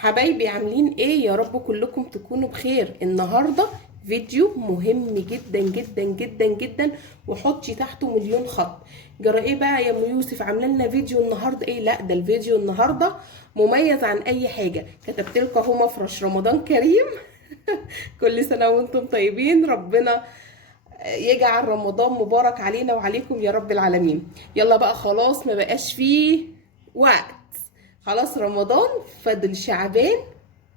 حبايبي عاملين ايه؟ يا رب كلكم تكونوا بخير. النهارده فيديو مهم جدا جدا جدا جدا، وحطي تحته مليون خط. جرى ايه بقى يا ام يوسف عامله لنا فيديو النهارده؟ ايه؟ لا، ده الفيديو النهارده مميز عن اي حاجه. كتبت لكم اهو مفرش رمضان كريم. كل سنه وانتم طيبين، ربنا يجعل رمضان مبارك علينا وعليكم يا رب العالمين. يلا بقى خلاص، ما بقاش فيه وقت. خلاص رمضان فاضل شعبان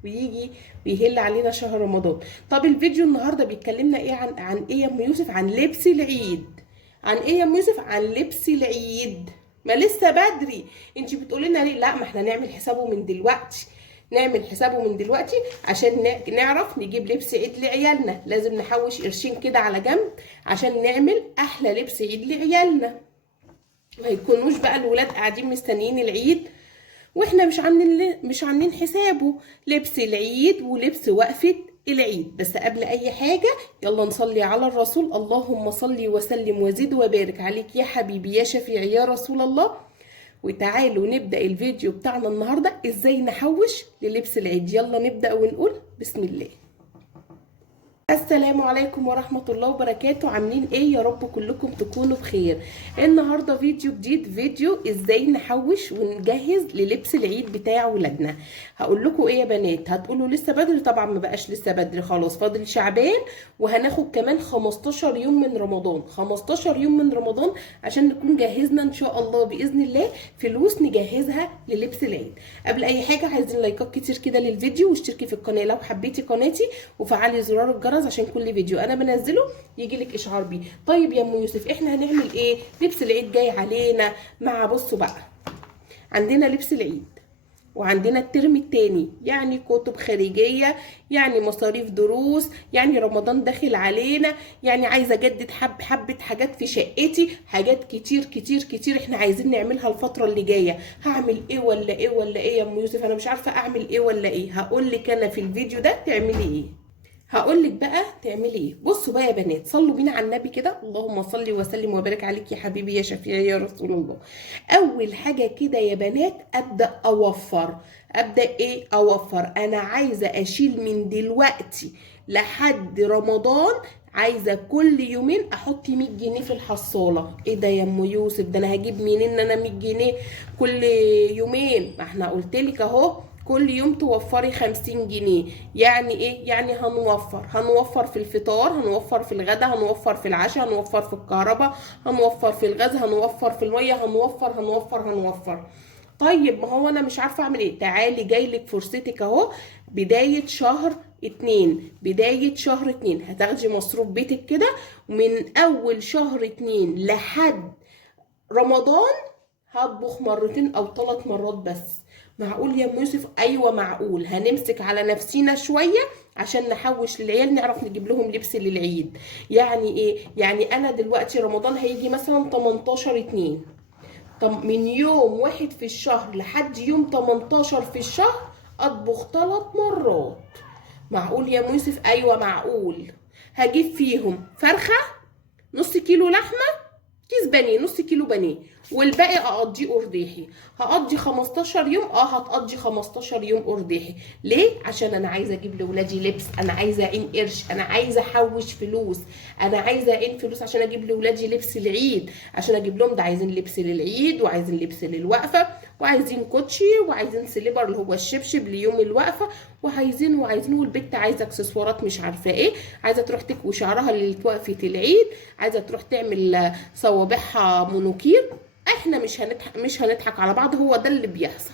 ويجي ويهل علينا شهر رمضان. طب الفيديو النهارده بيتكلمنا ايه؟ عن ايه يا ام يوسف؟ عن لبس العيد. عن ايه يا ام يوسف؟ عن لبس العيد. ما لسه بدري. انت بتقولي لنا ليه؟ لا، ما احنا نعمل حسابه من دلوقتي. نعمل حسابه من دلوقتي عشان نعرف نجيب لبس عيد لعيالنا. لازم نحوش قرشين كده على جنب عشان نعمل احلى لبس عيد لعيالنا. ما يكونوش بقى الولاد قاعدين مستنيين العيد واحنا مش عاملين حسابه. لبس العيد ولبس وقفة العيد. بس قبل اي حاجة يلا نصلي على الرسول. اللهم صل وسلم وزد وبارك عليك يا حبيبي يا شفيعي يا رسول الله. وتعالوا نبدأ الفيديو بتاعنا النهاردة ازاي نحوش للبس العيد. يلا نبدأ ونقول بسم الله. السلام عليكم ورحمة الله وبركاته. عاملين ايه؟ يا رب كلكم تكونوا بخير. النهاردة فيديو جديد، فيديو ازاي نحوش ونجهز للبس العيد بتاع ولادنا. هقول لكم ايه يا بنات؟ هتقولوا لسه بدري. طبعا ما بقاش لسه بدري، خلاص فاضل شعبان وهناخد كمان 15 يوم من رمضان. 15 يوم من رمضان عشان نكون جهزنا ان شاء الله باذن الله فلوس نجهزها للبس العيد. قبل اي حاجة عايزين لايكات كتير كده للفيديو، واشتركي في القناة لو حبيتي قناتي، وفعلي زرار الجرس عشان كل فيديو انا بنزله يجيلك اشعار بيه. طيب يا ام يوسف احنا هنعمل ايه؟ لبس العيد جاي علينا. بصوا بقى، عندنا لبس العيد وعندنا الترم التاني، يعني كتب خارجية، يعني مصاريف دروس، يعني رمضان داخل علينا، يعني عايزة اجدد حبة حاجات في شقتي. حاجات كتير كتير كتير احنا عايزين نعملها الفترة اللي جاية. هعمل ايه ولا ايه ولا ايه يا ام يوسف؟ انا مش عارفة اعمل ايه ولا ايه. هقول لك انا في الفيديو ده تعملي ايه. هقول لك بقى تعملي ايه. بصوا بقى يا بنات، صلوا بينا على النبي كده. اللهم صل وسلم وبارك عليك يا حبيبي يا شفيعي يا رسول الله. اول حاجه كده يا بنات ابدا اوفر. ابدا ايه؟ اوفر. انا عايزه اشيل من دلوقتي لحد رمضان. عايزه كل يومين احط 100 جنيه في الحصاله. ايه ده يا ام يوسف؟ ده انا هجيب منين انا 100 جنيه كل يومين؟ ما احنا قلت لك اهو كل يوم توفري 50 جنيه. يعني ايه؟ يعني هنوفر في الفطار، هنوفر في الغدا، هنوفر في العشاء، هنوفر في الكهرباء، هنوفر في الغاز، هنوفر في المية، هنوفر. طيب ما هو انا مش عارفه اعمل ايه. تعالي جايلك فرصتك اهو. بدايه شهر 2، بدايه شهر 2 هتاخدي مصروف بيتك كده. ومن اول شهر 2 لحد رمضان هطبخ مرتين او 3 مرات بس. معقول يا ام يوسف؟ ايوه معقول. هنمسك على نفسينا شويه عشان نحوش للعيال، نعرف نجيب لهم لبس للعيد. يعني ايه؟ يعني انا دلوقتي رمضان هيجي مثلا 18/2. طب من يوم 1 في الشهر لحد يوم 18 في الشهر اطبخ 3 مرات. معقول يا ام يوسف؟ ايوه معقول. هجيب فيهم فرخه، نص كيلو لحمه، كيس بانيه، نص كيلو بانيه، والباقي اقضيه ارداحي. هقضي 15 يوم. هتقضي 15 يوم ارداحي. ليه؟ عشان انا عايزه اجيب لاولادي لبس، انا عايزه اعين قرش، انا عايزه احوش فلوس، انا عايزه اعين فلوس عشان اجيب لاولادي لبس العيد، عشان اجيب لهم. ده عايزين لبس للعيد، وعايزين لبس للوقفه، وعايزين كوتشي، وعايزين سليبر اللي هو الشبشب ليوم الوقفه، وعايزين والبنت عايزه اكسسوارات مش عارفه ايه، عايزه تروح تكوي شعرها لوقفه العيد، عايزه تروح تعمل صوابعها مونوكير. احنا مش هنضحك على بعض، هو ده اللي بيحصل.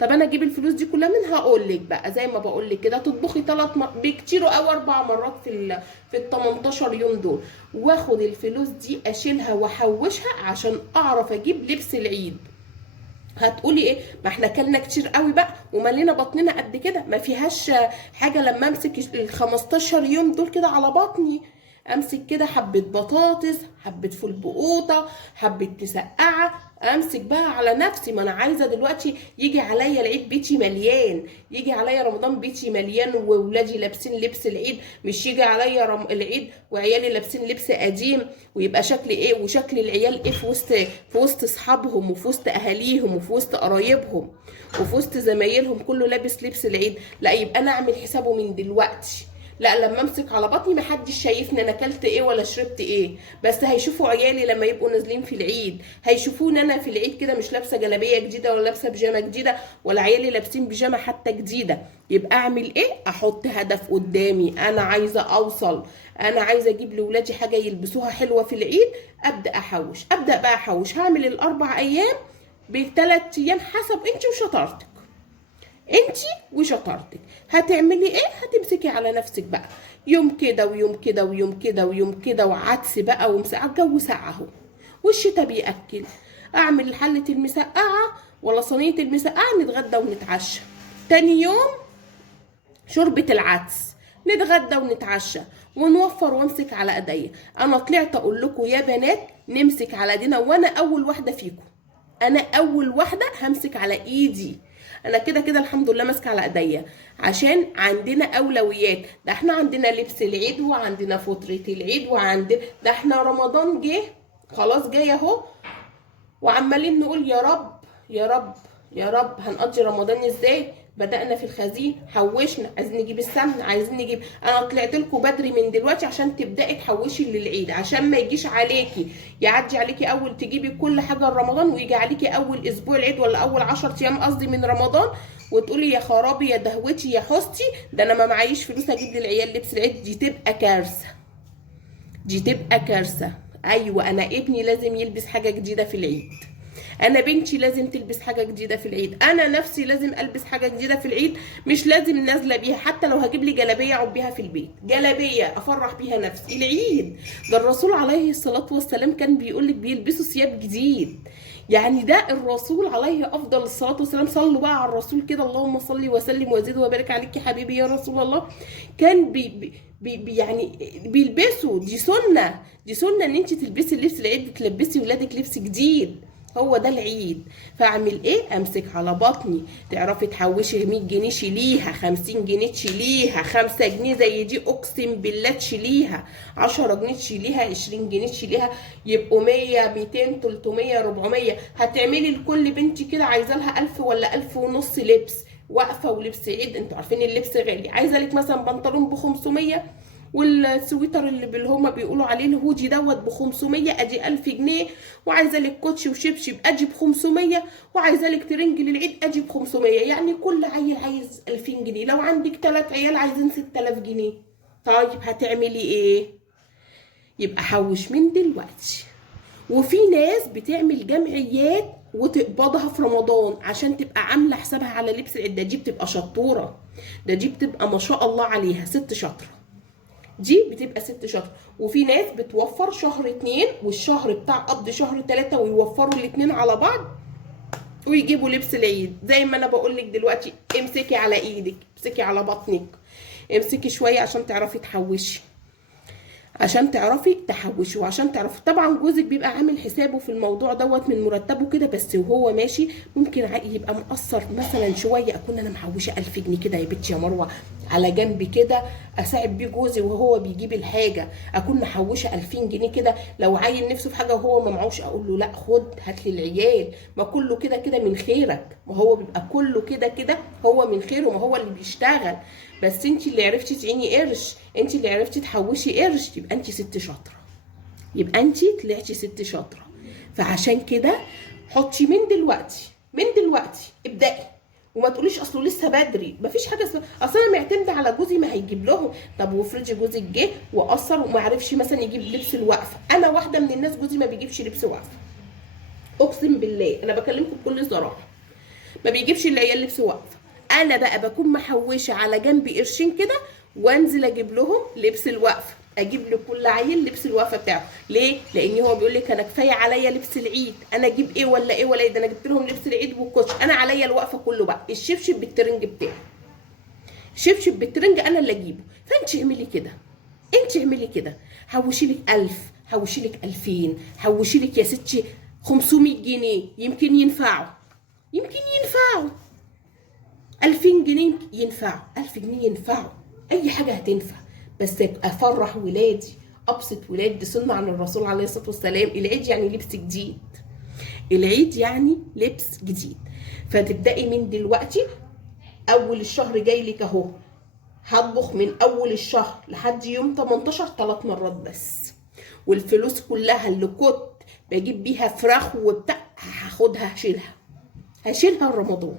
طب انا اجيب الفلوس دي كلها من؟ هقول لك بقى زي ما بقول لك كده، تطبخي 3 بكتير او 4 مرات في ال 18 يوم دول، واخد الفلوس دي اشيلها واحوشها عشان اعرف اجيب لبس العيد. هتقولي ايه؟ ما احنا كلنا كتير قوي بقى وملينا بطننا قد كده، ما فيهاش حاجه لما امسك ال 15 يوم دول كده على بطني. امسك كده حبه بطاطس، حبه فول بقوطه، حبه مسقعه، امسك بقى على نفسي. ما انا عايزه دلوقتي يجي عليا العيد بيتي مليان، يجي عليا رمضان بيتي مليان وولادي لابسين لبس العيد، مش يجي عليا العيد وعيالي لابسين لبس قديم ويبقى شكل ايه وشكل العيال ايه في وسط اصحابهم وفي وسط اهاليهم وفي وسط قرايبهم وفي وسط زمايلهم كله لابس لبس العيد. لا، يبقى انا اعمل حسابه من دلوقتي. لا، لما امسك على بطني محدش شايفني انا اكلت ايه ولا شربت ايه، بس هيشوفوا عيالي لما يبقوا نازلين في العيد، هيشوفوني انا في العيد كده مش لابسه جلابيه جديده ولا لابسه بيجامه جديده ولا عيالي لابسين بيجامه حتى جديده. يبقى اعمل ايه؟ احط هدف قدامي، انا عايزه اوصل، انا عايزه اجيب لاولادي حاجه يلبسوها حلوه في العيد. ابدا احوش، ابدا بقى احوش. هعمل ال4 ايام ب3 ايام حسب انت وشطارتك، انتي وشطارتك. هتعملي ايه؟ هتمسكي على نفسك بقى، يوم كده ويوم كده ويوم كده ويوم كده وعدس بقى ومسقعه. الجو ساقع اهو والشتا بياكل. اعمل حله المسقعه ولا صينيه المسقعه، نتغدى ونتعشى. تاني يوم شوربه العدس، نتغدى ونتعشى ونوفر وامسك على ايديا. انا طلعت اقول لكم يا بنات نمسك على ايدينا، وانا اول واحده فيكم، انا اول واحده همسك على ايدي. انا كده كده الحمد لله ماسكه على ايديا عشان عندنا اولويات. ده احنا عندنا لبس العيد وعندنا فطره العيد وعندنا ده احنا رمضان جه خلاص جاي اهو، وعمالين نقول يا رب يا رب يا رب هنقضي رمضان ازاي. بدأنا في الخزين، حوشنا، عايزين نجيب السمن، عايزين نجيب. انا طلعت لكم بدري من دلوقتي عشان تبدأي تحوشي للعيد، عشان ما يجيش عليكي يعدي عليكي اول تجيبي كل حاجه لرمضان ويجي عليكي اول اسبوع العيد ولا اول 10 ايام قصدي من رمضان وتقولي يا خرابي يا دهوتي يا حستي ده انا ما معيش فلوس اجيب للعيال لبس العيد. دي تبقى كارثه، دي تبقى كارثه. ايوه، انا ابني لازم يلبس حاجه جديده في العيد، انا بنتي لازم تلبس حاجه جديده في العيد، انا نفسي لازم البس حاجه جديده في العيد. مش لازم نازله بيها، حتى لو هجيب لي جلابيه اقعد بيها في البيت، جلابيه افرح بيها نفسي. العيد ده الرسول عليه الصلاه والسلام كان بيقول لك بيلبسوا ثياب جديد. يعني ده الرسول عليه افضل الصلاه والسلام. صلوا بقى على الرسول كده، اللهم صل وسلم وزد وبارك عليك يا حبيبي يا رسول الله. كان يعني بيلبسوا، دي سنه، دي سنه ان انت تلبسي اللبس العيد، تلبسي ولادك لبس جديد. هو ده العيد. فاعمل ايه؟ امسك على بطني. تعرفي تحوشي 100 جنيه شيليها، 50 جنيه تشيليها، 5 جنيه زي دي اقسم بالله تشيليها، 10 جنيه تشيليها، 20 جنيه تشيليها، يبقوا 100 200 300 400. هتعملي لكل بنت كده عايزه لها 1000 ولا 1000 ونص لبس واقفه ولبس عيد. انتوا عارفين اللبس غالي. عايزه لك مثلا بنطلون ب 500، والسويتر اللي هما بيقولوا عليه الهودي دوت ب 500، ادي 1000 جنيه. وعايزه لك كوتشي وشبشب ادي ب 500، وعايزه لك ترنج للعيد ادي ب 500. يعني كل عيل عايز 2000 جنيه. لو عندك 3 عيال عايزين 6000 جنيه. طيب هتعملي ايه؟ يبقى حوش من دلوقتي. وفي ناس بتعمل جمعيات وتقبضها في رمضان عشان تبقى عامله حسابها على لبس العيد. دي بتبقى شطوره، دي بتبقى ما شاء الله عليها ست شاطره، دي بتبقى 6 شهر. وفي ناس بتوفر شهر 2 والشهر بتاع قبض شهر 3 ويوفروا الاتنين على بعض ويجيبوا لبس العيد. زي ما انا بقول لك دلوقتي، امسكي على ايدك، امسكي على بطنك، امسكي شويه عشان تعرفي تحوشي، عشان تعرفي تحوشي وعشان تعرفي. طبعا جوزك بيبقى عامل حسابه في الموضوع دوت من مرتبه كده، بس وهو ماشي ممكن يبقى مقصر مثلا شويه. اكون انا محوشه 1000 جنيه كده يا بنتي يا مروه على جنب كده اساعد بيه جوزي وهو بيجيب الحاجه. اكون محوشه 2000 جنيه كده لو عايل نفسه في حاجه وهو ما معوش، اقول له لا خد هات لي العيال. ما كله كده كده من خيرك، ما هو بيبقى كله كده كده هو من خيره، ما هو اللي بيشتغل. بس انت اللي عرفتي تعيني قرش، انت اللي عرفتي تحوشي قرش، يبقى انت ست شاطره، يبقى انت طلعتي ست شاطره. فعشان كده حطي من دلوقتي، من دلوقتي ابدأي. وما تقوليش اصله لسه بدري، مفيش حاجه اسمها اصل انا معتمده على جوزي ما هيجيب لهم. طب وافرضي جوزك جه وقصر وما عرفش مثلا يجيب لبس الوقفه. انا واحده من الناس جوزي ما بيجيبش لبس وقفه، اقسم بالله انا بكلمكم بكل صراحه، ما بيجيبش العيال لبس وقفه. انا بقى بكون محوشه على جنب قرشين كده وانزل اجيب لهم لبس الوقفه، اجيب لكل عيل لبس الوقفه بتاعه. ليه؟ لان هو بيقول لك انا كفايه عليا لبس العيد، انا اجيب ايه ولا ايه ولا ايه، ده انا جبت لهم لبس العيد والكوتش، انا عليا الوقفه كله بقى. الشبشب بالترنج بتاعي، الشبشب بالترنج انا اللي اجيبه. فانت اعملي كده، انت اعملي كده، حوشي لك 1000، حوشي لك 2000، حوشي لك يا ستي 500 جنيه يمكن ينفعوا، يمكن ينفعوا 2000 جنيه ينفعوا، 1000 جنيه ينفعوا، اي حاجه هتنفع. بس افرح ولادي، ابسط ولادي، دي سنه عن الرسول عليه الصلاه والسلام. العيد يعني لبس جديد، العيد يعني لبس جديد. فتبدأي من دلوقتي، اول الشهر جاي لك اهو، هطبخ من اول الشهر لحد يوم 18 3 مرات بس، والفلوس كلها اللي كنت بجيب بيها فراخ وبتاع هاخدها هشيلها رمضان،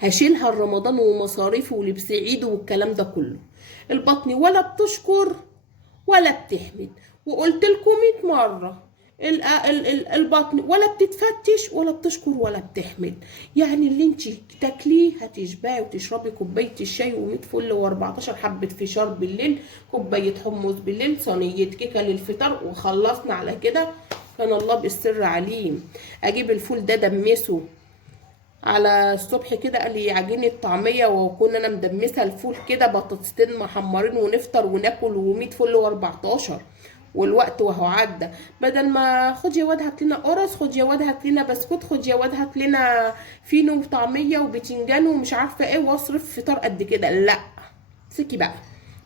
هشيلها رمضان ومصاريفه ولبس عيد والكلام ده كله. البطن ولا بتشكر ولا بتحمد، وقلت لكم 100 مره البطن ولا بتتفتش ولا بتشكر ولا بتحمد. يعني اللي انت تاكليه هتشبعي وتشربي كوبايه الشاي و100 فل و14 حبه فشار بالليل، كوبايه حمص بالليل، صينيه كيكه للفطار، وخلصنا على كده. كان الله بالسر عليم. اجيب الفول ده دمسه على الصبح كده، قال لي عجينه طعميه، واكون انا مدمسه الفول كده بطاطستين محمرين ونفطر وناكل و100 فل و14، والوقت وهو عدى. بدل ما خد يا واد هات لنا قرص، خد يا واد هات لنا بسكوت، خد يا واد هات لنا فينو وطعميه وبتنجان ومش عارفه ايه، واصرف فطار قد كده. لا، امسكي بقى،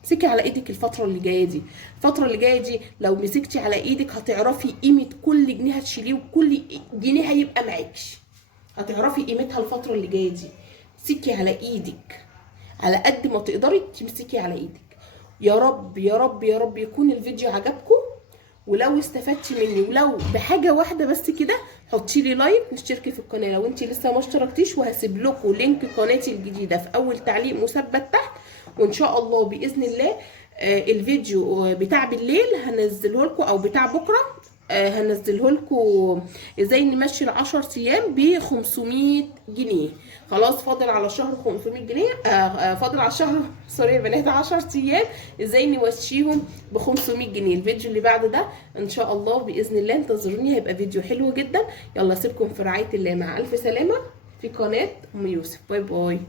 امسكي على ايدك الفتره اللي جايه دي. الفتره اللي جايه دي لو مسكتي على ايدك هتعرفي قيمه كل جنيه هتشيليه، وكل جنيه هيبقى معاكي، هتعرفي قيمتها الفتره اللي جايه دي. امسكي على ايدك على قد ما تقدري، تمسكي على ايدك. يا رب يا رب يا رب يكون الفيديو عجبكم، ولو استفدتي مني ولو بحاجه واحده بس كده، حطي لي لايك واشتركي في القناه لو انت لسه ما اشتركتيش، وهسيب لكم لينك قناتي الجديده في اول تعليق مثبت تحت. وان شاء الله باذن الله الفيديو بتاع بالليل هنزله لكم، او بتاع بكره هنزله لكم ازاي نمشي ال10 ايام ب 500 جنيه. خلاص فاضل على الشهر 500 جنيه، فاضل على الشهر سوري يا بنات 10 ايام ازاي نمشيهم ب 500 جنيه. الفيديو اللي بعد ده ان شاء الله باذن الله انتظروني، هيبقى فيديو حلو جدا. يلا اسيبكم في رعايه الله، مع الف سلامه في قناه ام يوسف. باي باي.